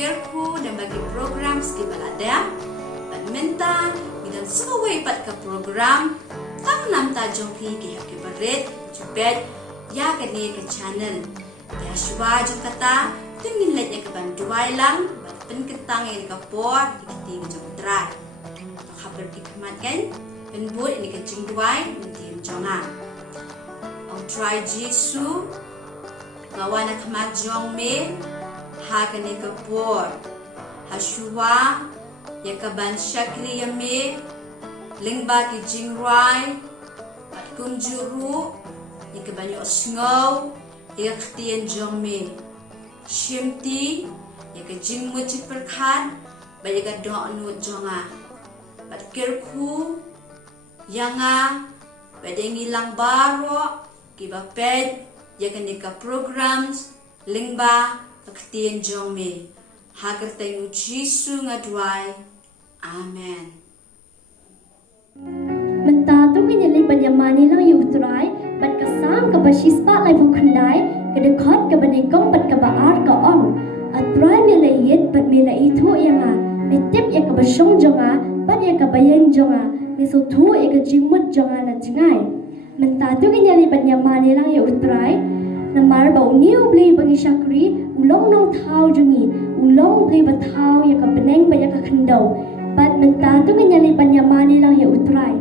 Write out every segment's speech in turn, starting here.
kirku dan bagi program ski balada. Badminton bidan semua ipat ke program. Tang nam ta jongki ke hak berit jubet ya ke ni ke channel. Ya shwa jong kata tungin let ya ke banduai lang bad pen ketang yang ke por dikiti jong drai. Khabar dikmat kan pen buat ini ke jingduai nanti jonga. Ang try Jisu kawan nak mat jong me ha ke ni ke por. Ha shwa ya ke ban syakli ya me lingba ki jingrai at kum juru ya ke banyo sngow ya ktien jong me shimti ya ke jingmu ci perkhan ba ya ke do anu jonga bat kirku yanga ba dengi lang baro ki ba ped ya ke ni ka programs lingba ktien jong me ha ke tengu Jisu ngadwai amen. Mentatu kenyali penyamani lang yutrai, bat kasam ke basispa lai bukandai, ke dekat ke benengkong bat ke baar ke ong. Atrai melayit bat melai itu yang a, metip ya ke basong jonga, bat ya ke bayang jonga, mesotu ya ke jimut jonga na cengai. Mentatu kenyali penyamani lang yutrai, namar bau niu beli bagi syakri, ulong nong tau jongi, ulong beli batau ya ke beneng banyak ke kendau. Bat mentatu kenyali penyamani lang yutrai.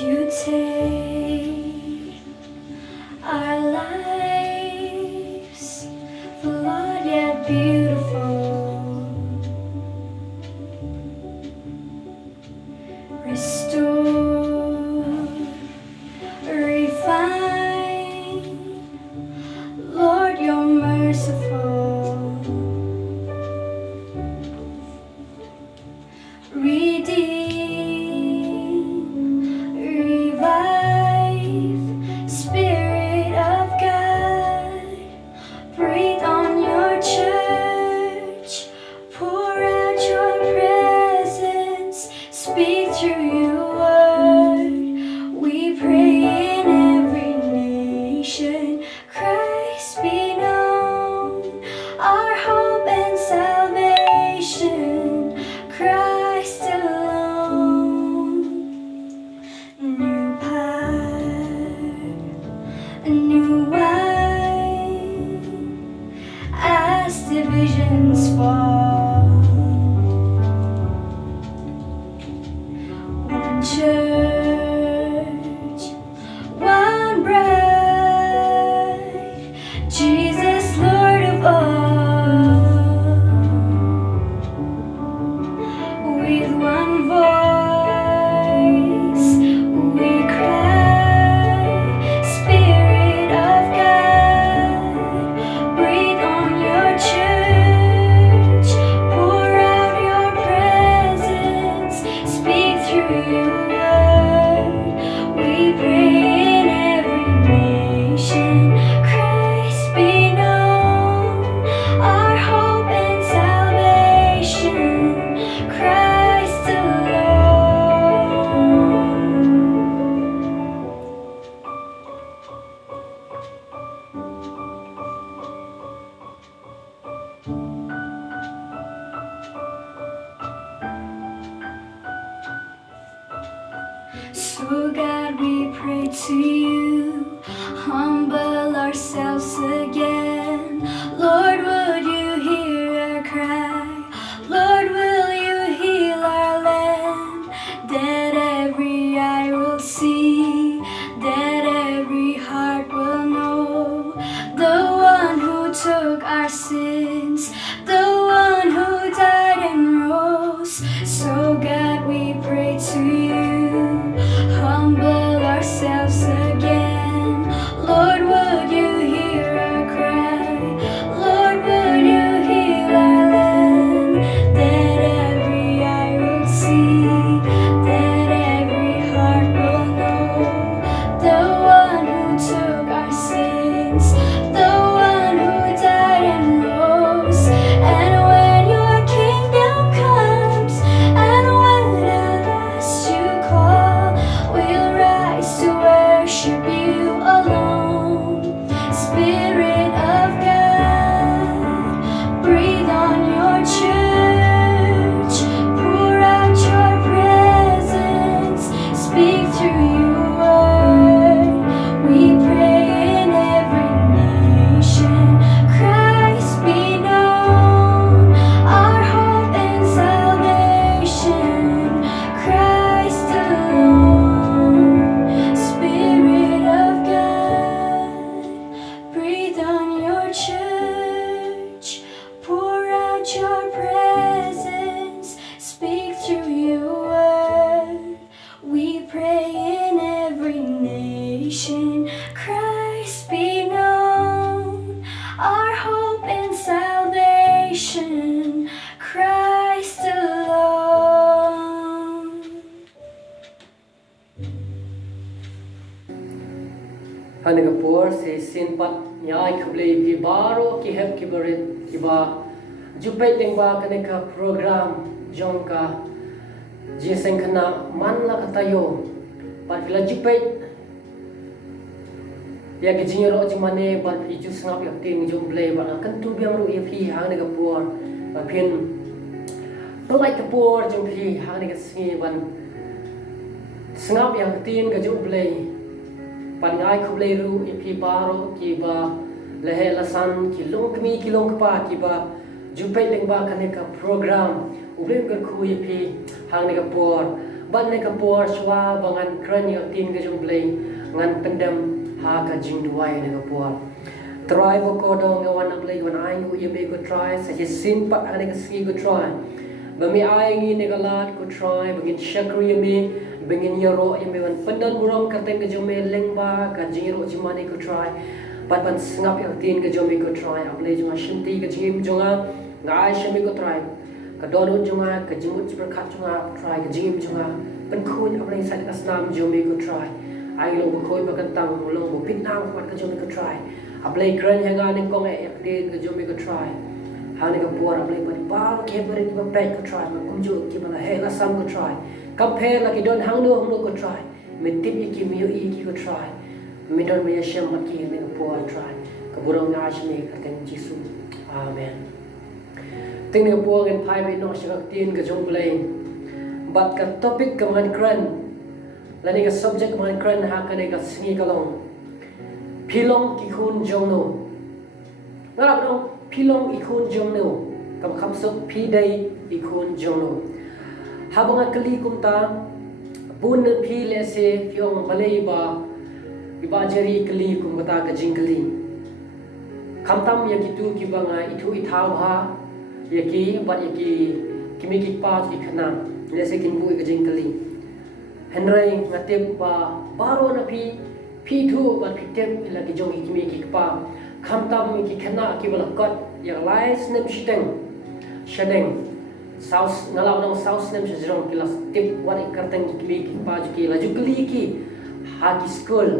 You take our lives, flawed yet beautiful, restore, refine. Lord, you're merciful, redeem, revive. Spirit of God, breathe on your church, pour out your presence, speak through your word. We pray in every nation, Christ be known, our hope and salvation, Christ alone. New power, new wine, as divisions fall. One church, one bride, Jesus Lord of all. With one voice we cry, Spirit of God, breathe on your church, pour out your presence, speak through your word. We pray in every nation, Christ be known, our hope and salvation, Christ alone. So God, we pray to you, humble ourselves again. Lord, sins, the one who died and rose. So God, we pray to you, humble ourselves again. Lord, would you hear our cry? Lord, would you heal our land? That every eye will see, that every heart will know, the one who took our sins, the one who died and rose. And when your kingdom comes, and when at last you call, we'll rise to worship you alone. Spirit of God, breathe on your church, pour out your presence, speak through your word. We pray in every nation, Christ be known, our hope and salvation, Christ alone. Spirit of God, breathe on your church, pour out your presence, speak through your word. We pray in every nation, Christ be known, our hope and salvation, Christ alone. Hanegapur se sinpat nyai kublei ki baro ki hep ki barit ki ba jupai tengba kaneka program jongka jeseng kana manla katayo pat vila jupai ya ki jingero jimane bat fi ju sngap yak ting jom blei ba kan tu biam ru ya fi hanegapur ba phin pelai kapur jom fi hanegasngi ban sngap yak tin ga jom blei pangai kublei ru ipi baro ki ba lehe lasan ki longkmi ki longpa ki ba jupai lengba kaneka program ublem kan khu ipi hang ne kapor ban ne kapor swa bangan kran yo tin ga jumblei ngan pendam ha ka jing duai ne kapor try bo ko do ngawan ablei wan ai ngu yebe go try sa sin pat ane ka ski go try ba mi ai ngi ne galat go try bangin shakri me bangin yoro yeme wan pandan buram ka teng ga jome lengba ka jiro jimane go try pat ban sngap yak tin ga jome go try ablei juma shinti ga jim jonga ngai shemi go try ka dono jonga ka jimut prakhat jonga try ka jim jonga ban khun ablei sai ka snam jome go try ai lo bo khoi ba kan tang lo bo pinang pat ka jome go try ablei kran hanga ne kong e tin ga jome go try hang ne ka por ablei ba ba ke ba ba pe go try ma kum jo ki ba he la sam go try compare la ki don hang no go try me tip ki mi i ki go try me don me shem ma ki ne ko try ka burong na shme ka ten jisu amen ting ne po ngen phai me no shak tin ka jong play but ka topic ka man kran la ni ka subject man kran ha ka ne ka singi ka long philong ki khun jong no ngara no philong i khun jong no kam kham sok phi dai i khun jong no habanga kali kumta bun phi le se fyong balei ba iba jeri kali kumta ka jingkali khamtam ya kitu ki banga ithu ithaw ha ya ki ba ya ki kimi ki pa ki khana le se kin bu ka jingkali henrai ngatep ba baro na phi thu ba ki tem la ki jong kimi ki pa khamtam ki khana ki bala kot ya lai snem shiteng shadeng South ngalau nang South nem sejrong kilas tip wari karteng kimi ki paju ki laju kli ki hagi school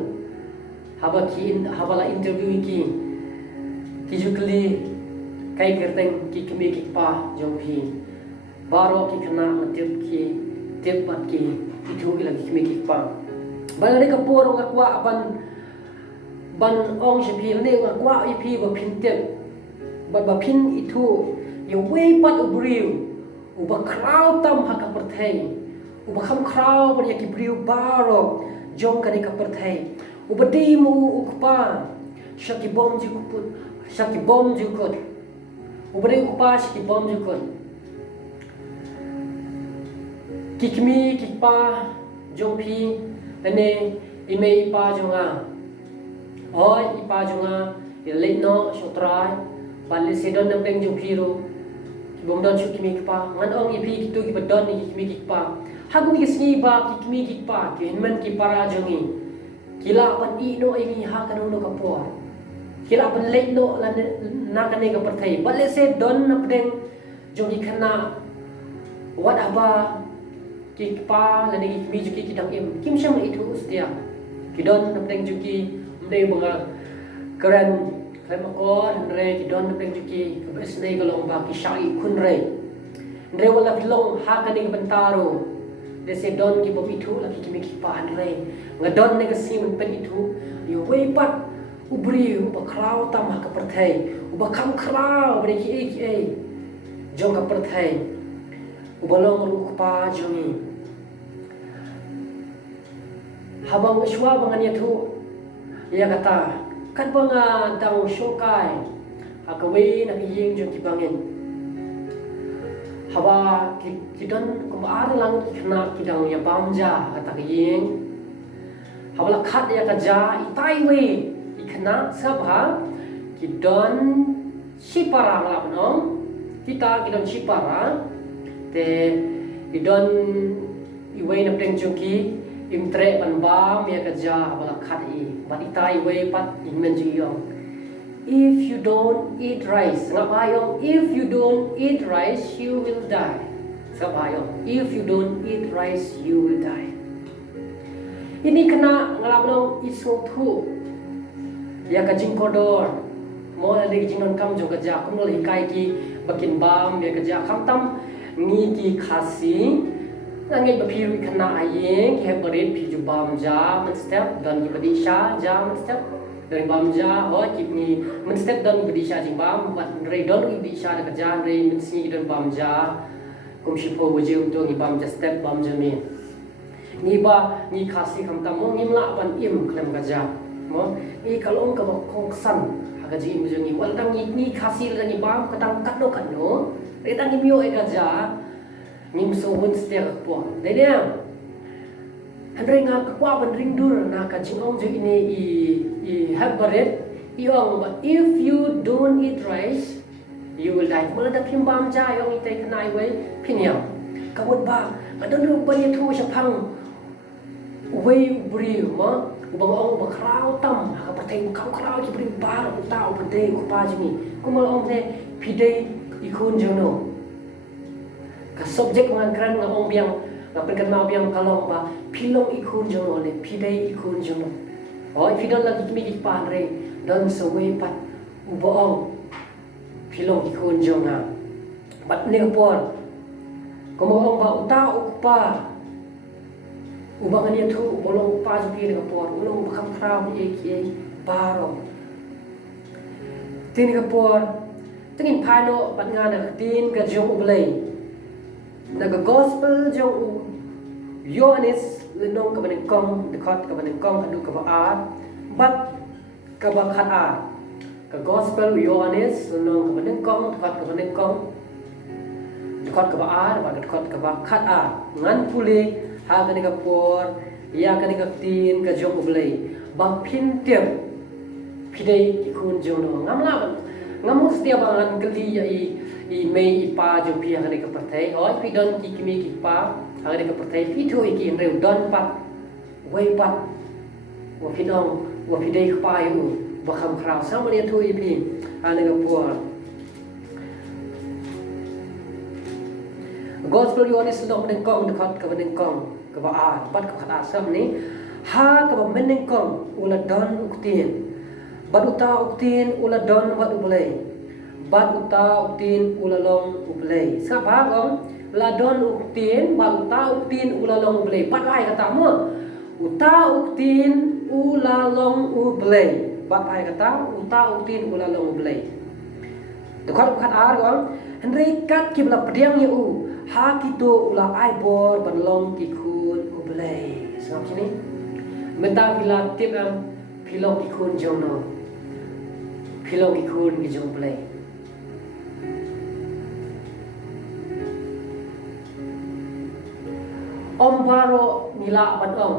habala interview ki jukli kai karteng ki kimi ki pa jong hi baro ki khana tip ki tip pat ki itu ila kimi ki pa balane ka poro ka kwa ban ong she phi ne ka kwa I phi ba phin tip ba phin itu ye way pat ubriu uba kraw tam ha ka perthei uba kham kraw ba ya ki briu baro jong ka ni ka perthei uba di mu ukpa shaki bom ji kuput shaki bom ji kot uba di ukpa shaki bom ji kot kikmi kikpa jong phi ane ime ipa jonga oi ipa jonga ile no shotrai balik sedon nam deng jong piro bom don chu kimi pa ngan ong ipi kitu ki badon ni kimi pa hagu ki sngi ba ki kimi pa ki men ki para jongi kila pan i no ini ha kan no ka por kila pan le no la na kan ne ka perthai balik se don nam deng jong ki khana wat aba ki pa la ni kimi ju ki dang im kim sham itu ustia ki don nam deng ju ki mdei banga karen Lemakor, Andre, Kidon, Pengjuki, Kabesne, Galomba, Kishai, Kunre. Andre wala filong hakaning bantaro. Desi don ki bobitu laki kimiki pa Andre. Ngadon negasi pen itu. Yo wepat ubri uba kraw tam ha kaperthai. Uba kam kraw bani ki e. Jong kaperthai. Uba long ru pa jongi. Habang uswa bangan yatu. Ya kata kan banga dang shokai akawe na ying jong kibangin hawa kidon kumar lang kina kidang ya bamja kata ying hawa khat ya kaja itai we ikna sabha kidon sipara la nong kita kidon sipara te kidon iwe na peng jongki imtre banba me kaja hawa khat i but itai we pat inmenji yong if you don't eat rice ngabayong if you don't eat rice you will die sabayong if you don't eat rice you will die ini kena ngalabong isong thu ya ka jingkodor mo la de jingnon kam jo kaja kumol hikai ki bakin bam me kaja khamtam ni ki khasi nangit bapiru kena ayeng ki heberit pi ju bam ja men step dan ki badisha ja men step dari bam ja ho ki ni men step dan badisha jing bam bat re don ki badisha da ja re men si dan bam ja kum shipo wuje untuk ni bam ja step bam ja mi ni ba ni khasi kam tam mo ngim la ban im klem ka ja mo ni kalong ka kong san ha ji im jeng ni wal dang ni khasi la ni bam ka tang kat no re dang ni mio e ka ja nim so won stek po de dia andre nga kwa ban ring dur na ka jingong je ini i have baret iong but if you don't eat rice you will die mo da phim bam ja yong ite kanai we phinyam ka won ba adon ru ba ye thu sha phang we bri ma ubang ong ba kraw tam ka patay ka kraw ki bri bar ta u pade ku pa jini kumal ong de phidei ikun jono ka subject ngan kran ngong biang ngapen kan ma biang kalong ba pilong ikun jono le pidei ikun jono oi pidon lagi kimi ki pan re don so we pat uboong pilong ikun jona bat ne por komo ba uta ukpa ubang ani thu bolong pa ju pi ne por ulong bakam khraw ni ki baro tin ka por tingin phano bat nga na tin ka jong ublei naga gospel jong Yohanes lenong ka baning kong dekat ka baning kong adu ka ba bat ka ba khat a ka gospel Yohanes lenong ka baning kong dekat ka baning kong dekat ka ba ba dekat ka ba khat a ngan puli ha ka ni ka por ya ka ni ka tin ka jong ublei ba phin tiam phidei ikun jono ngamla ngamus dia bangan geli ya i mei pa jo pi ha ni ka perthai oi pi don ki kimi ki pa ha ni ka perthai pi thu i ki reu don pat wei pat wa phi dong wa phi dei pa yu ba kham khrao sa ma ni thu i pi ha ni ka por gospel Yohanes long den kong dekat ka ben kong ka ba a pat ka khata sam ni ha ka ba men kong ula don uktin bat uta uktin ula don wat ublei bat uta uktin ulalong ublei sa ba gong la don uktin bat uta uktin ulalong ublei bat ai kata mo uta uktin ulalong ublei bat ai kata uta uktin ulalong ublei dekat kat ar gong henry kat ki bla pediang ye u ha kitu ula ai bor ban long ki khun ublei sam sini menta bila tip am pilong ki khun jono pilong ki khun ki jong ublei om baro nila ban om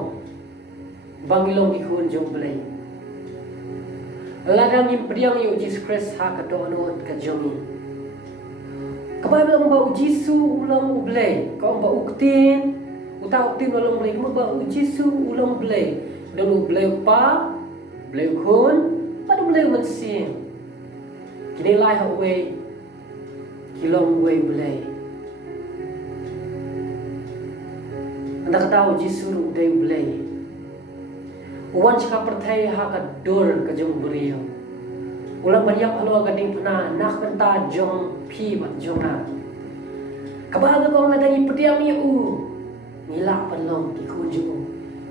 bangilong ikun jong blai ladang im priang yu Jesus Christ ha ka donot ka jomi kabai belum bau Jisu ulang ublay ka bau uktin utau uktin ulang ublay ka bau Jisu ulang ublay dan ublay pa ublay kun pa ublay mansi kini lai ha we kilong we ublay anda tahu Jisu uday ublay uwan cakap pertai ha ka dor ka jong beriau ulang banyak alo gading pernah nak mentah jong pi mat jong na kabaga kong ladang ipediam ni nila panlong ki kun ju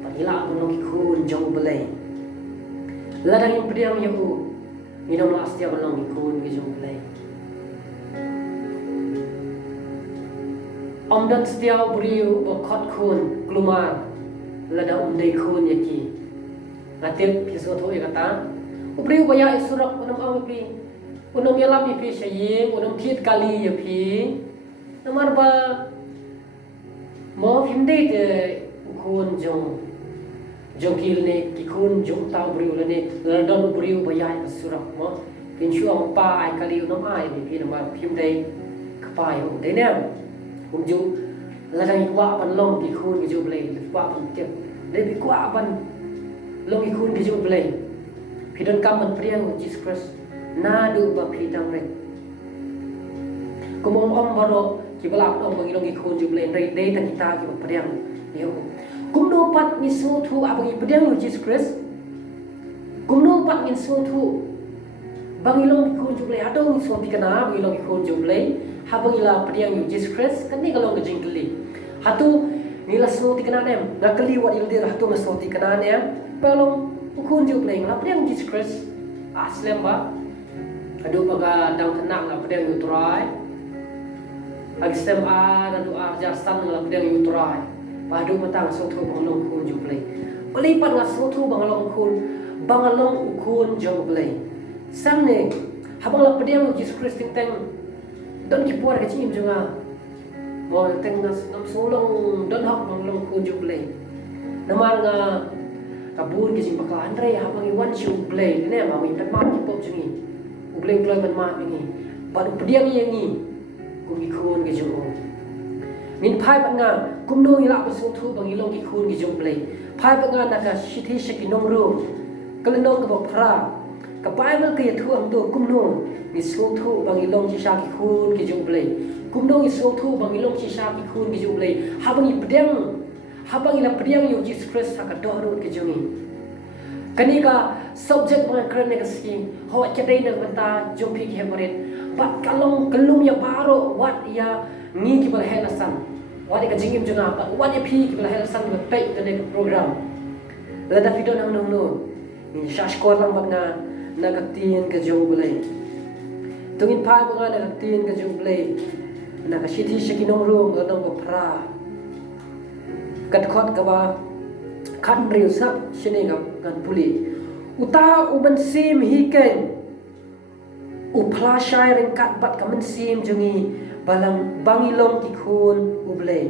panila panlong ki kun jong belai ladang ipediam ni minum las dia panlong ki kun ki jong belai dan setiap beriu berkat kun kelumar ladang dei kun yaki ngatir piso tho kata beriu banyak surak unam awi unam yalam pi saying unam thiet kali ya pi namar ba mo phim dei de kun jong kil ne ki kun jong ta beriu le ne ladang beriu banyak surak mo pin chu am pa ai kali unam ai pi namar phim dei kapai ho dei ne cũng ju ladang kwa pan long ki kun ki ju blei kwa pan tiap dei bi kwa pan long ki kun ki ju blei pidon kam man priang Jesus Christ na du ba pidang re kumong om baro ki balak om bang long ki kun ju blei dei dei ta kita ki ba priang yo kum no pat ni so thu abang i priang Jesus Christ kum no pat ni so thu bang long ki kun ju blei adong so ti kana bang long ki kun ju blei habang ila priang Jesus Christ kan ni kalau ngejing keli hatu nila so ti kana nem nakali wat il dir hatu so ti kana nem pelong ukun ju play la priang Jesus Christ aslem ba adu baga dang kena la priang yu try agstem a adu a jastan la priang yu try padu matang so thu bangalong kun ju play pali pan nga so thu bangalong ukun ju play samne habang la priang Jesus Christ ting teng don ki puar ka chim junga mo teng nas nam solong don hak bangalong kun ju play namar nga kabun ki simpaka andre habang iwan si ublay ne ma mi pat ma ki pop jungi ublay man ma ni pa du pediang yengi kum ki khun ki jungo min phai pat nga kum no ila pa su thu bang ilong ki khun ki jung play phai pat nga naka shithi shaki nong ro kalno ka bok phra ka bible ki thu am to kum no mi su thu bang ilong chi sha ki khun ki jung play kum no i su thu bang ilong chi sha ki khun ki jung play habang i pediang habang ila priang yu Jesus Christ ha ka dohro ke jungi kanika subject ma krane ka ski ho cha dei na banta jompi ke maret bat kalong kelum ya baro wat ya ngi ki bal helasan wat ka jingim junga bat wat ya phi ki bal helasan ba pe ka ne program la da fido nang no ni shash ko lang bat na ka tin ka jong bulai tungin pa ba na ka tin ka jong bulai na ka shiti shakinong ro ngadong ba pra kat khot ka ba khan riu sap shine ga kan puli uta uban sim hi ken u phla shai ren kat bat ka man sim jungi balang bangilong ki khun uble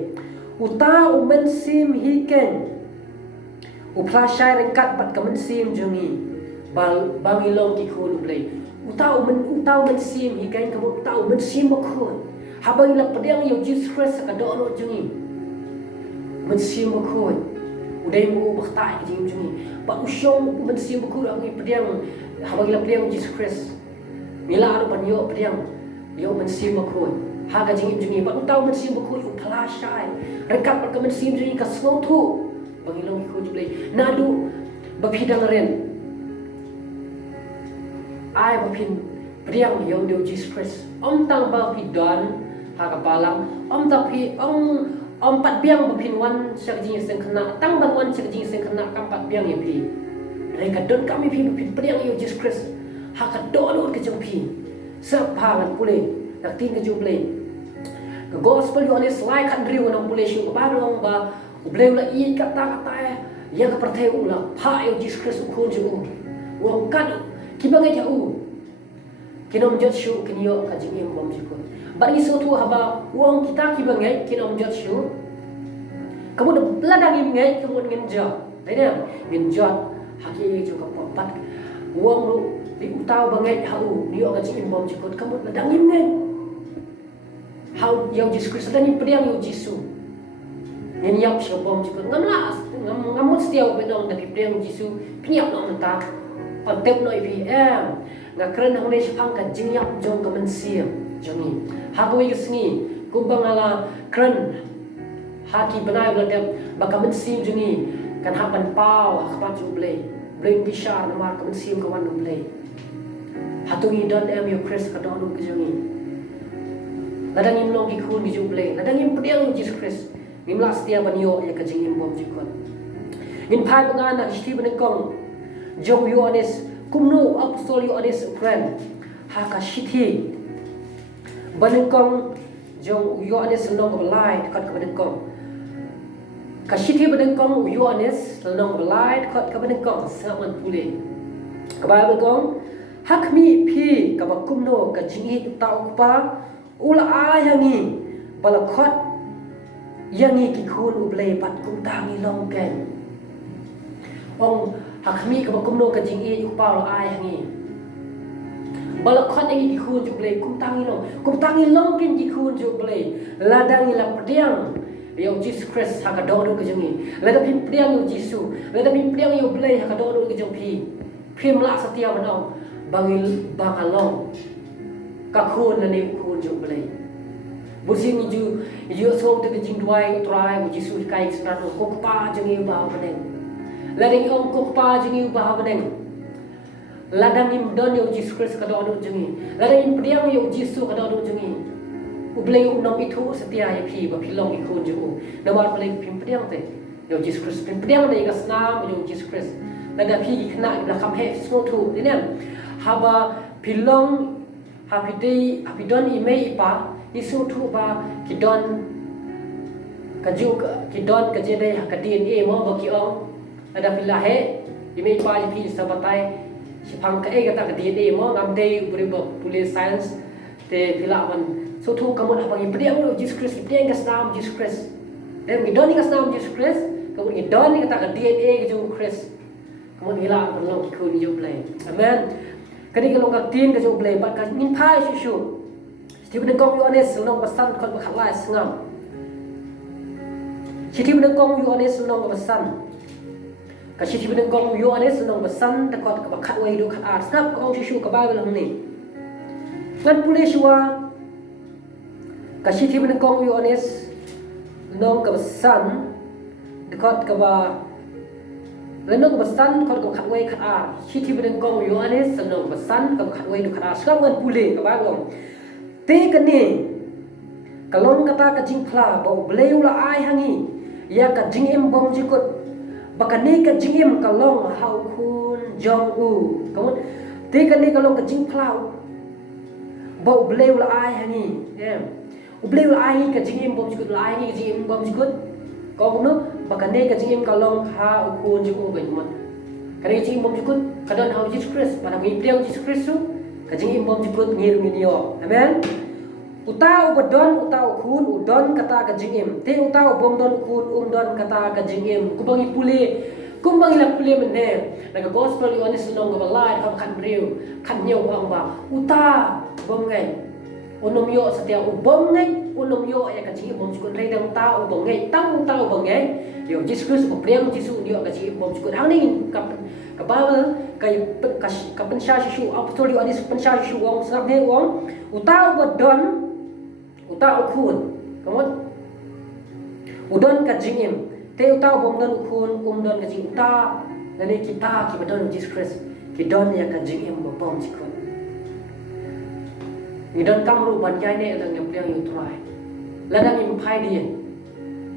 uta uban sim hi ken u phla shai ren kat bat ka man sim jungi bangilong ki khun uble uta uban sim hi ken ka uta uban sim mo khun habang la padang yo Jesus Christ ka do no jungi mensim bakoi udai mu baktai jing jungi ba usyong mensim bakoi aku pediang habang la pediang Jesus Christ mila ru ban yo pediang yo mensim bakoi haga jing jungi ba utau mensim bakoi u phla shai rekat ba mensim jungi ka snow thu bangilong ko jublai nadu ba phidang ren ai ba phin pediang yo do Jesus Christ om tang ba phidan haga palang om ta phi om pat biang bapin wan sak jing sen khna tang ban wan sak jing sen khna kam pat biang ye pi re ka don kami pi bapin priang yo Jesus Christ ha ka do lo ke jong pi sa pha ban pule nak tin ke jong ple ka gospel yo ne slai kan riu na pule shu ba long ba ble la i kata ya ka perthai u la pha yo Jesus Christ khun ju wong kan ki ba ngai ja u kinom jot shu kin yo ka jing em bom ji ko bari so thu haba wong kita ki ba ngai kinom jot shu kamu dah ladang im ngai kamu ngin jot dai ne ngin jot haki ju ka pat wong ru Di utau banget hau ni orang jing bom jikot kamu ladang imnen. Hau yang Jesus Kristus dan impediang yo Jesu. Yang yap siya bom jikot ngamlas ngamut setiaw benong na impediang Jesu pinyak no menta. Pantep no IPM nga kren hang ne sipang ka jing yap jong ka mensiam jangi. Hagoi gesngi kumbang ala kren haki benai bladem baka mensim jangi kan hapan pau hakpat juble. Bring bishar namar ka mensim ka wan juble. Hatungi don em yo Chris ka don ka jangi. Ladang im long ki khun ki juble. Ladang im pediang Jesus Christ. Ngimla setia ban yo ya ka jing im bom jikot. Ngin pai bangan na isti ban kong jong yo anes kumno apostol yo anes ukran. Ha ka shithi. Ban kong jong yo anes nong ka lai kat ka ban kong. Ka shithi ban kong yo anes nong ka lai kat ka ban kong sa man pule. Ka ba ban kong hakmi phi ka ba kumno ka jingi tau pa ula ayangi balakot yangi ki khun ublei pat kum tangi long ken ong hakmi ka ba kumno ka jingi upa ula ayangi balakot yangi ki khun ublei kum tangi long ken ki khun ublei ladang ila pediang yo Jesus Christ ha ka do ka jingi ladang pim pediang yo Jesus ladang pim pediang yo ublei ha ka do ka jong phi mla setia manong bangil bangalong ka khun na ni khun jo blai busing ju so te jing duai trai bu jisu kai snan ko pa jing ba baneng lading ong ko pa jing ba baneng ladang im don yo Jesus Christ ka do jing lading priang yo jisu ka do jing u blai u nom itu setia ya phi ba philong i khun jo na war blai phim priang te yo Jesus Christ phim priang dei ka sna yo Jesus Christ lada phi khna la kham he so thu ni ne haba philong hapidon imei pa isu thu ba kidon kajuk kidon kajede ka DNA mo ba ki ong ada pilahe imei pa pi sabatai sipang ka e kata ka DNA mo ngam dei buriba police science te pilawan so thu kamun apa ngi pediang lo Jesus Christ pediang ka nam Jesus Christ dem kidon ka nam Jesus Christ kamun kidon kata ka DNA ka Jesus Christ kamun ila berlong ki kun jo play amen. Kani kalau kau tin kau boleh buat kau min pai susu. Setiap negong you honest senang pesan kau berkhalas sengam. Setiap negong you honest senang pesan. Kau setiap negong you honest senang pesan takut kau berkhat wei do khat ar snap kau susu kau bawa belang ni. Kan boleh shua. Kau setiap negong you honest senang pesan takut kau lenong besan kau khat wei khat ar siti bedeng kong yo anes senong besan kau khat wei do khat ar sekarang pule ka bagong te kene kalong kata ka jing phla bo bleu la ai hangi ya ka jing em bom jikot bakane ka jing em kalong hau khun jong u kamu te kene kalong ka jing phla bo bleu la ai hangi em bleu la ai ka jing em bom jikot la ai ni ka jing em bom jikot kau kuno bakane ka jing kalong ha ukun jiku benman kane jing bom jikut kadon hau Jesus Christ pada ngi priang Jesus Christ su ka jing bom jikut ngir nginio amen utau bodon utau kun udon kata ka jing te utau bom don kun don kata ka jing kubangi pule kumbangi la pule menne naga gospel yo anis nong ga lai ka kan riu kan nyau ang ba uta bom ngai unom yo setia ubom ngai unom yo ya ka jing bom jikut rei dang ta ubom ngai tang ta ubom ngai yo Jesus Christ ko priang Jesu dia ka jing bom jikut hang ni ka bawal ka pensha Jesu apostol yo anis pensha Jesu wong sab ne wong utau bodon utau kun kamon udon ka jing te utau bom don kun don ka jing uta nani kita ki bodon Jesus Christ ki don ya ka jing bom jikut ni don kamru ban jai ne lang yang priang yu trai ladang im phai dien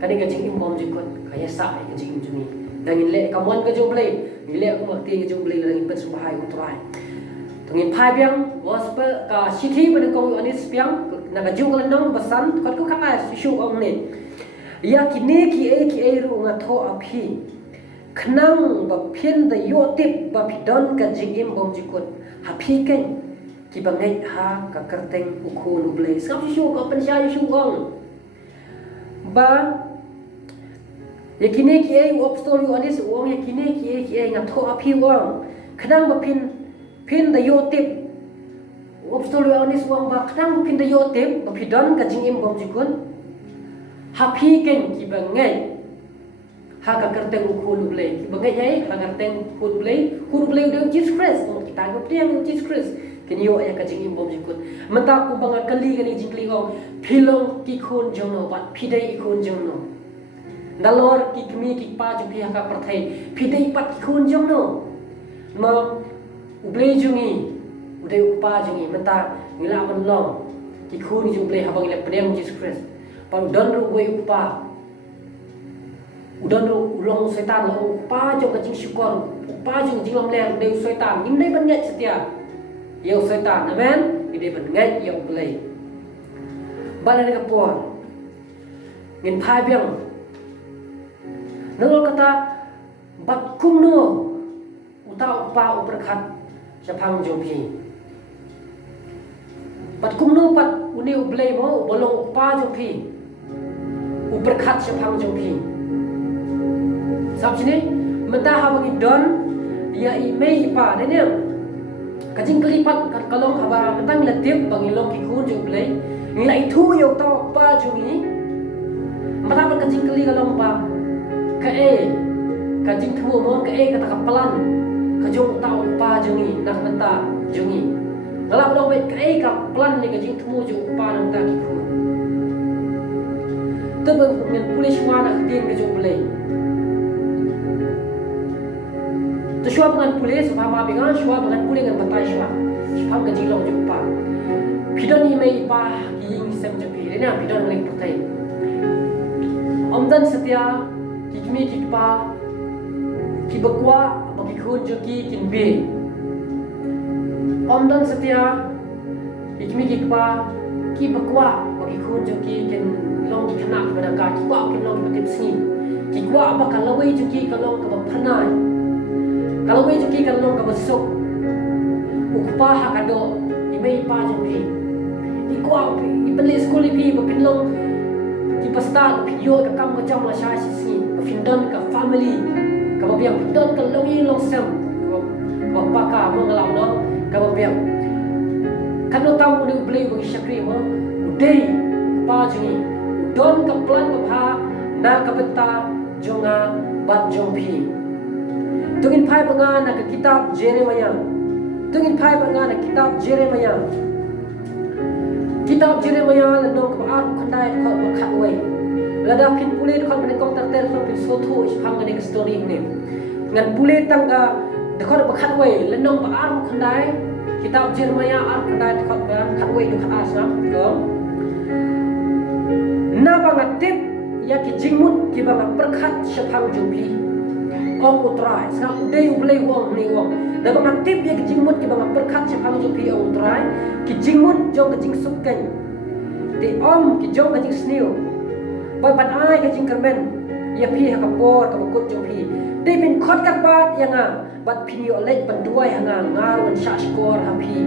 kani ka jing bom jikot kaya sa ka jing jumi dangin le kamon ka jumble ni le ko makti ka jumble lang pen subhai yu trai tungin phai biang gospel ka sithi ban ko anis piang na ka jung lan nong basan kot ko khanga sisu ong ne ya kine ki e ru nga tho aphi khnang ba phin da yo tip ba pidon ka jing bom jikot hapi ken ki bangai ha ka kerteng ukun ublei skap sisu ka pensya sisu ong ba yakine ki apostol yo anis wong yakine ki nga tho api wong khnang ba phin pin da yotip obstol anis wang ba kadang pin da yotip ba pidon ka jing im bom jikun happy ken ki bangai ha ka kerteng ukun blay ki bangai ai ha kerteng ukun blay de Jesus Christ kita go tiang Jesus Christ ken yo ya ka jing im bom jikun menta ku banga kali kan jing kli ong philong ki khun jono ba phidai ikun jono dalor ki kmi ki pa ju pia ka perthai phidai pat ki khun jono ma ublay jungi udai upa jungi menta ngila ban long ki khun ju ublay habang le pneu Jesus Christ pang don ru wei upa udon ru ulong setan lo upa jo ka jing syukor upa jung jing lam leng deu setan im dei ban ngat setia yo setan amen i dei ban ngat yo ublay balan ka por ngin phai biang nalo kata bat kum no uta upa uperkhat sapang jompi pat kum no pat uni ublay mo bolong upa jompi uperkhat sapang jompi sab sini menta ha bagi don ya i mei pa ne ne kajing kelipat kat kalong haba mentang letip bangilong ki kun jo ublay ngila itu yo ta upa jongi mata ban kajing keli kalong pa ka kajing thu mo ka kata kapalan kajong tau pa jongi nak menta jongi ngalap dong bet ka ka plan ni kajing thu jo pa nang ta ki khu tebeng ngen pulis wana tin ka jo play to shwa ngan pulis pa ma bingan shwa ngan pulis ngan batai shwa shwa kajing long jo pa pidon ni mei pa ki ing sem jo pi na pidon ngai putai omdan setia kikmi kikpa ki bakwa bagi khun jo ki kinbe omdan setia kikmi kikpa ki bakwa bagi khun jo ki kin long ki khana ki badaka ki kwa kin long ki tipsi ki kwa ba kalawai jo ki kalong ka phanai kalawai jo ki kalong ka basok ukpa ha kado imei pa jo ki ikwa ibele skuli pi ba pinlong ki pasta video ka kam ka jam la sha si pindon ka family ka babiang pindon ka longi long sem ka paka mo ngalam no ka babiang kanu tamu ni blay bagi syakri mo udai pa jingi don ka plan ka pha na ka betta jonga bat jompi tungin phai banga na ka kitab Jeremiah tungin phai banga na kitab Jeremiah la no ka ar khandai ka khatwai lada pin pulit khon ben kong tar ter pin so thu phang ngani story ni ngan pulit tangga de khon ba khat wei lenong ba ar khandai kitab Jeremiah ar khandai khon ba khat wei du khat asam ko na ba ngatip ya ki jingmut ki ba perkhat shapang jumpi ong utrai sa udai ublei wong ni wong da ba ngatip ya ki jingmut ki ba perkhat shapang jumpi ong utrai ki jingmut jong ka jing sup kan de om ki jong ka jing sniu Boy pan ai ka jing kermen ya pi ha ka por ka kut jong pi dei bin khot kat bat yanga bat pin yo lek ban duai hanga ngar wan sha skor ha pi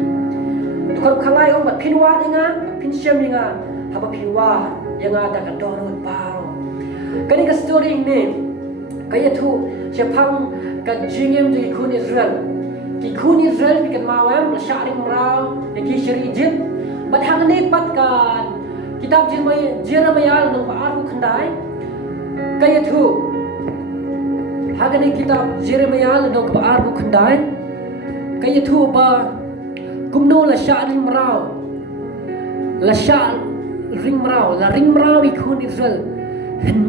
tu khot khalai ong bat pin wa yanga pin shem yanga ha ba pin wa yanga da ka dorot paro kani ka story ni ka ya thu che phang ka jingem ji khun Israel ki khun Israel pi kan ma wam la sha ring rao ya ki shir Egypt bat hang ne pat kan kitab Jeremiah nang baru khandai kaya thu hagani kitab Jeremiah nang baru khandai kaya thu ba kumno la sha ring rao la ring rao ikun Israel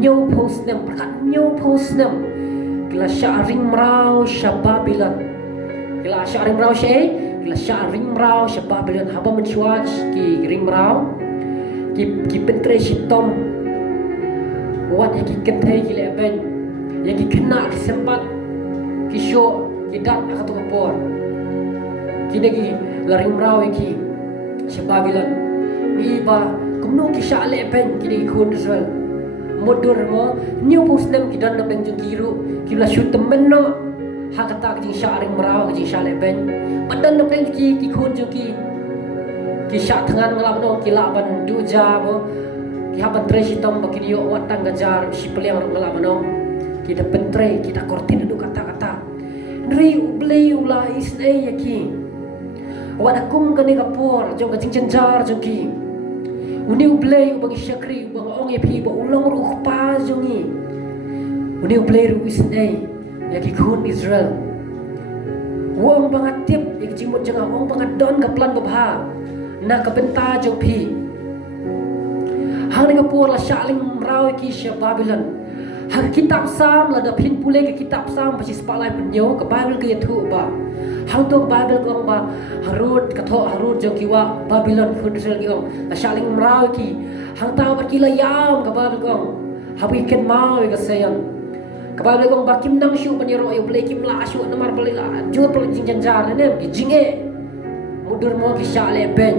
nyo post nem prakat nyo post nem kila sha ring rao sha Babylon kila sha ring rao she kila sha ring rao sha Babylon haba menchuat ki ring rao ki pentre sitom wat ki kentai ki leben ya ki kena ki sempat ki show ki dat akatu kapor ki nagi laring raw ki si Babylon ni ba kumno ki sha leben ki ni khun Israel modur mo new muslim ki dan ben kiru ki la shoot men no ha kata ki sha ring raw ki sha leben padan ben ki khun ju ki sha thangan ngalap no ki la ban du ja mo ki ha ban tre sitom ba ki dio watang gajar si peliang ngalap no ki da pentre ki da kortin du kata-kata nri ublei ula isne ya ki Wat akum kani kapor jong kajing jenjar jong ki. Uniu blay bagi syakri bang ong epi ba ulang ruh pa jongi. Uniu blay ru isnai ya ki kun Israel. Wong bangat tip ik jimut janga wong bangat don ka plan babha na ka benta jong pi. Hang ni kapor la shaling raw ki sya Babylon. Hang kitab sam la da pin pule ke kitab sam pasi spalai penyo ka Bible ke yathu ba. Hang tu Bible gong ba harut katho harut jong kiwa Babylon khud Israel giong la shaling raw ki. Hang taw ba kila yam ka Bible gong. Habi ken mau ka sayang. Ka Bible gong ba kim nang shu ban yero yo ble kim la shu namar bali la jut pel jing janjar ne ki jinge. Mudur mo ki shale ben.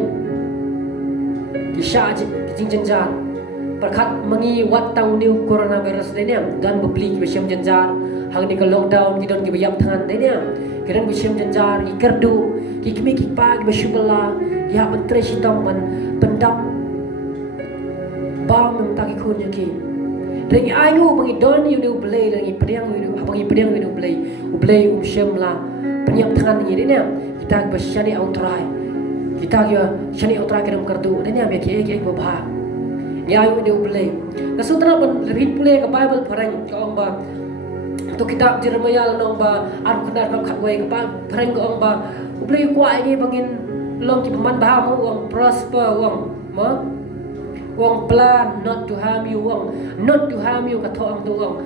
Ki sha jing janjar. Perkat mengi wat tang new coronavirus ni dan beli ki besyam janjar hang ni ke lockdown ki don ki bayam tangan ni kiran besyam janjar ki kerdu ki kimi ki pag besyubala ya mentre sitong man pendap bam mem taki kun ki rengi ayu mengi don you do play rengi pedang you abangi pedang you do play syam la penyam tangan ni kita besyani outrai kita ya syani outrai kiram kerdu ni ya ki babha ya ayu dia boleh. Kesutra pun read pule ke Bible perang ke orang ba. Tu kitab Jeremia lang ba ar kena nak khatway ke perang ke orang ba. Boleh kuat ini bangin long ki peman bah mu wang prosper wang ma. Wang plan not to harm you wang not to harm you ka thong tu wang.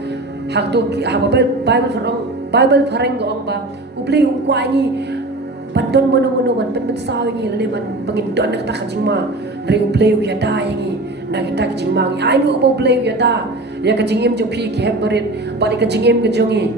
Hak tu Bible perang ke orang ba. Boleh kuat ini pandon mono ban pen saw ini le ban bangin don nak tak jingma. Dari boleh ya da ini. Na kita kajing mangi ai nu bo play ya da ya kajing em jong pi ki heb berit bari kajing em kejongi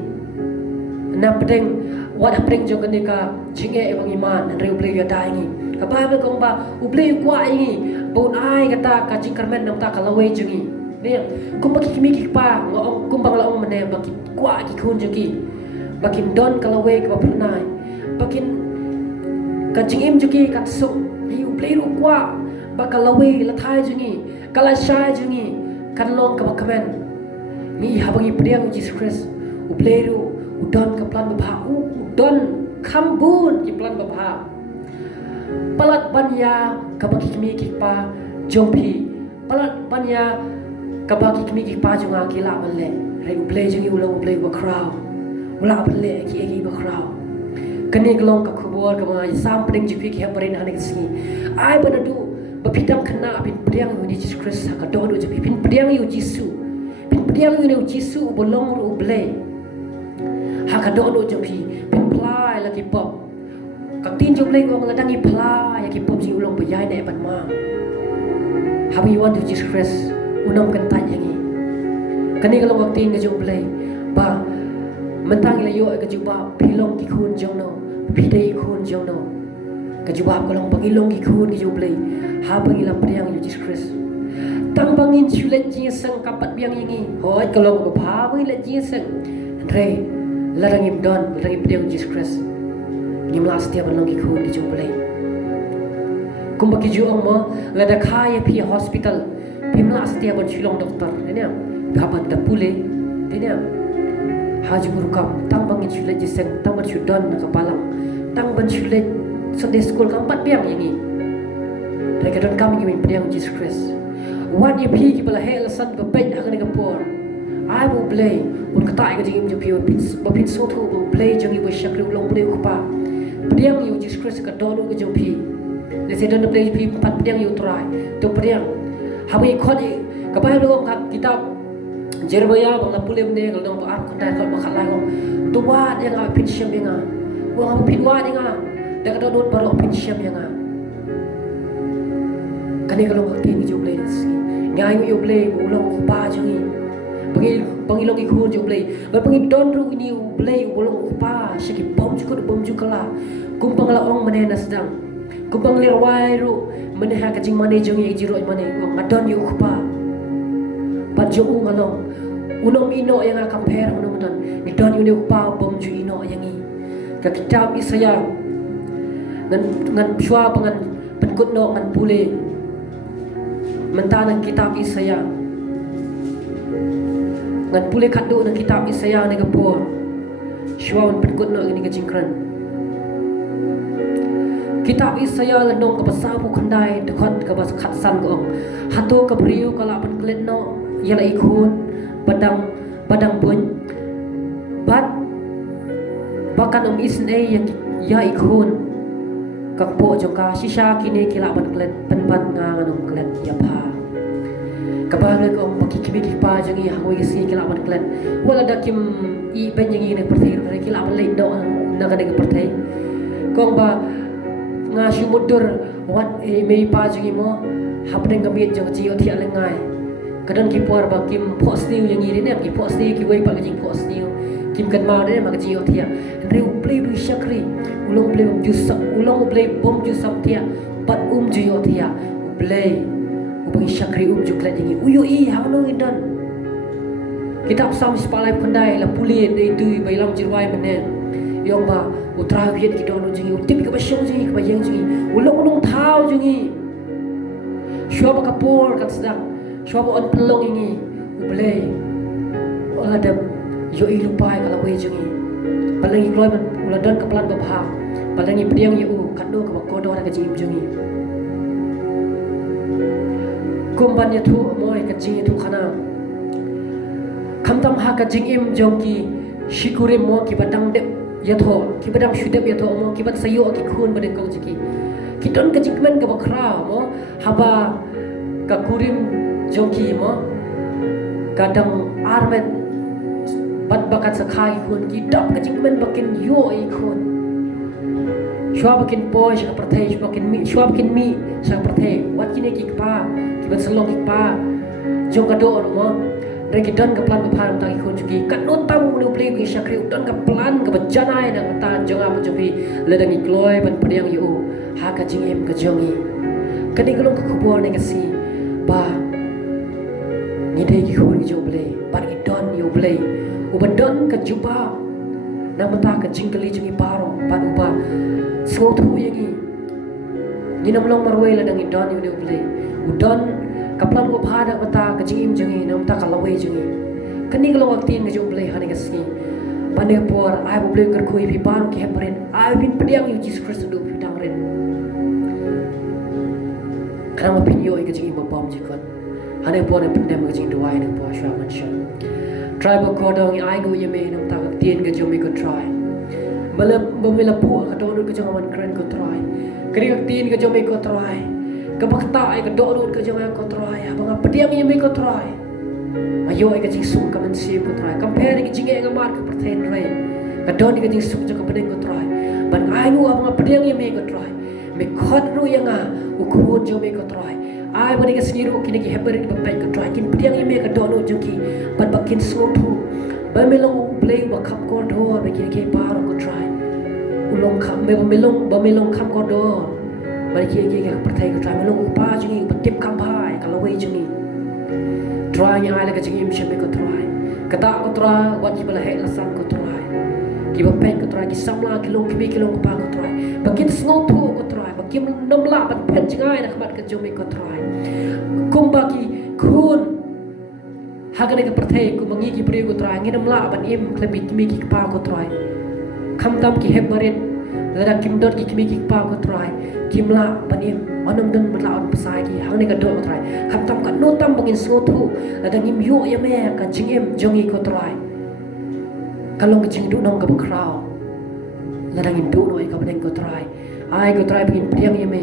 na pedeng wat pedeng jong kan ka jinge e bang iman re play ya da ini ka ba ba kong ba u play kwa ini bon ai kata kajing karmen nam ta kalawe jongi ni kum ba ki mi ki pa ngong kum bang la ong mane ba ki kwa ki kun jongi bakin don kalawe ka ba pernai bakin kajing em jongi kat suk ni u play ru kwa ba kalawe la thai jongi kala syai jungi kan long ka bakamen ni habangi priang Jesus Christ u bleru u don ka plan babha u don khambun ki plan babha palat banya ka baki kimi ki pa jompi palat banya ka baki kimi ki pa junga ki la balle re u ble jungi u long ble ba crowd ula balle ki ba crowd kani glong ka khubor ka ma sam pring jipi ki habarin hanik singi ai banadu bapidam kena pin priang yu Jesus Christ ka do do jepi pin priang yu Jisu pin priang yu Jisu bolong ru blay ha ka do do jepi pin plai la ki pop ka tin jo blay wong la dangi plai ya ki pop ji ulong bayai ne ban ma how you want to Jesus Christ unam kan tan yangi kani ka long tin ka jo blay ba mentang la yo ka ju ba pilong ki khun jong no pidai khun jong no kajubab kalau pangilong ikun ki jublay ha pangilang priang Jesus Christ tang bangin sulet jingseng kapat biang ini hoi kalau bapa wi let jingseng re larangim don larangim priang Jesus Christ ngimla setiap balong ikun ki jublay kumbaki ju mo lada khaya pi hospital pimla setiap ban chilong doktor ini gabat da pule ini haji murukam tang bangin sulet jingseng tang ban sudon na kapalang tang ban sulet Sunday school keempat biang yang ini. Mereka don kami ingin biang Jesus Christ. What you pi kipala hell san bebet akan dikapor. I will play. Un kata ik jing jupi bapin sotu will play jong ibu syakri ulong play kupa. Biang you Jesus Christ ka donu ke jupi. Let's say don play pi empat biang you try. Tu biang. Habi khodi kapai lu kak kitab Jeremia bang lapule mne kalau dong ar kata kalau bakal lai tu wa dia ngap pin syam binga. Wa ngap pin wa dia ngap. Dak ada dot baru pin syam yang ah. Kani kalau waktu ini jublay nasi. Ngai yo blay ulang upa jangi. Pangilong ikun jublay. Berpangi don ru ini blay ulang upa. Syaki bom juga lah. Kumpang la ong mana nasdang. Kumpang lirwai ru mana ha kacing mana jangi jiro mana. Ngadon yo upa. Baju ngalong. Unong ino yang akan per unong don. Ngadon yo upa bom ju ino yang ini. Kitab Isaya ngan syua pengan penkut no ngan pule mentana kitab Isaya ngan pule kadu nang kitab Isaya ni kapor syua penkut no ini kejingkran Kitab Isaya lenong ke pasabu kandai dekot ke bas khatsan ko hatu ke beriu kala pan klet no yala ikun badang bun bat bakan isne ya ikun kak po jongka sisa kini kila pan klet penbat nganong klet ya pa kabagai ko paki kimi ki pa jangi hangoi si kila pan klet wala dakim I ben jangi ne perthai kila pan lei do na kadang perthai kong ba nga syumudur wat mei pa jangi mo hapdeng gamit jong ji othi alengai kadang ki por ba kim postiu yang iri ne ki postiu ki wei pa jing postiu kim kan ma de ma ji othi riu play du shakri ulong play bom ju sam tia pat ji othi play ubangi shakri jukla jingi uyo I hano indan kitab sam spalai pandai la puli de tu bailam jirwai menen yong ba utra hiet ki don jingi utip ka basyong jingi ka bayang jingi ulong thau jingi shwa ba kapor kat sedang shwa ba on pelong ingi ublei ola dem yo I lupai kala we jingi palangi kloi man ula don ka plan ba pha palangi pediang yu kado ka ko do ka jingi kumban ya thu moi ka jingi thu khana kamtam ha ka jingim jongki shikurim mo ki badang de yatho ki badang shudep yatho mo ki bat sayo ki khun badeng kau jiki ki don ka jikmen ka bakra mo haba ka kurim jongki mo kadang armet bat bakat sakai khun ki dap ka jikmen bakin yo I khun shwa bakin poi sa perthai shwa bakin mi sa perthai wat kine ki pa ki bat salong ki pa jong ka do mo Reki don ke plan berparam tangi kun juki kat notam mulu play bi syakri don ke plan ke berjanai dan bertahan jonga menjuki ledangi kloi ban pediang yu ha ka jingem ke jongi kani gelong ke kubur ne kasi ba ni dei ki kun jo play ba ki don yu play u don ke juba na mata ke jingkeli jongi paro ba uba so tu yangi ni namlong marwai ledangi don yu play u don kaplan ko phada mata ka jingim jungi nam ta ka lawai jungi kani ka lawak tin ka jong play hani ka ski bane por ai bo play kar khoi phi ban ke hapren ai bin pediang yu Jesus Christ do phi dang ren kram pin yo ka jingi bo bom jikon hani por ne pendem ka jing duai ne por shwa man sham try bo ko dong ai go ye me nam ta ka tin ka jong me ko try mala pu ka do ka jong man kren ko try kri ka tin ka jong me ko try kabakta ay ka doon ka jang ko try abang pediang ye me ko try ayo ay ka jing su ka man sim ko try compare ki jing nga mar ka perten rai ka don ka jing su ka pedeng ko try ban ai nu abang pediang ye me ko try me khot ru yang a u khun jo me ko try ai bani ka sniru ki ki heber ki bapai ko try kin pediang ye me ka don jo ki ban bakin so thu ba me long play ba khap ko do be ki par ko try ulong kham me long kham ko do bagi ki pertai ko try melong upa jungi patip kampai kalau we jungi try nya ala ka jungi mshe me ko try kata ko try wat ki bala he lasan ko try ki ba pen ko try ki samla ki long ki long pa ko try bakin snow thu ko try bakin nomla bat pen jingai na khabat ka jungi ko try kumba ki khun hagane ka pertai ko mangi ki pre ko try ngi nomla ban im klebi ki pa ko try khamtam ki hebarin lada kim dot ki kimi ki pa ko try kimla banim anam dan batla on pasai ki hang ne ka do try khatam ka no tam bangin so thu lada ngim yo ya me ka jingem jongi ko try kalong ka jing du nong ka bakrao lada ngim du no ka badeng ko try ai ko try bangin priang ya me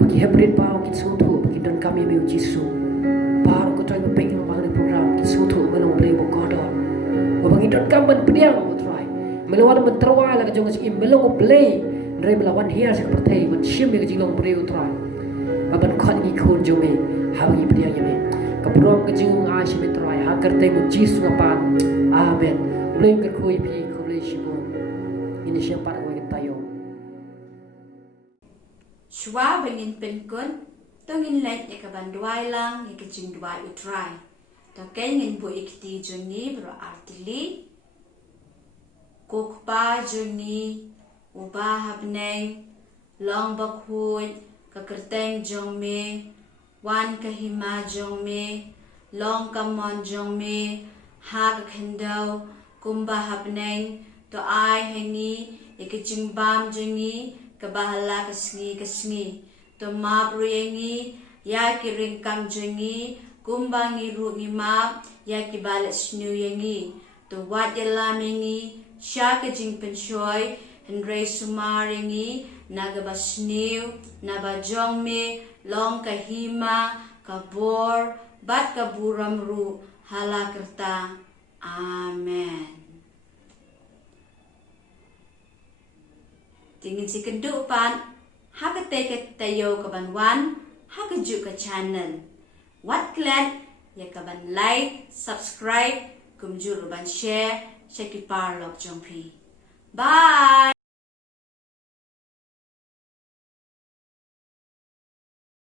bagi hybrid pa ki so thu bagi don kam ya me jisu par ko try ba pek no bang program ki so thu melong play bo ko do bagi don kam ban priang ko try melawan menterwa la ka jong im melong play Dre melawan hiar sa pertai man shim ka jingong breu try aban khon gi khon jome hawi pria yeme kaprom ka jingong a shim try ha karte mo jisu nga pan amen blame ka khoi pi khole shibon ini shim par ko tayo shwa bangin penkon tongin let e ka bandwai lang e ka jing dwai utrai to ngin bo ikti joni bro artili kokpa joni uba habneng long bakhui ka kerteng jong me wan ka hima jong me long ka mon jong me ha ka khendau kumba habneng to ai hengi ekijing bam jongi kabahala kasngi to map ruyengi ya ki ringkang jengi kumbangi ru ngi map ya ki balet snu yengi to wat yalamengi sha ka jing penshoy Hendrei sumarengi nagaba sniu naba jongme long kahima kabor bat kaburam ru halakerta amen. Tingin si kendupan hakate tayo kabanwan hakaju ka channel wat klan ya kaban like subscribe kumjur ban share shaki parlok jongpi bye.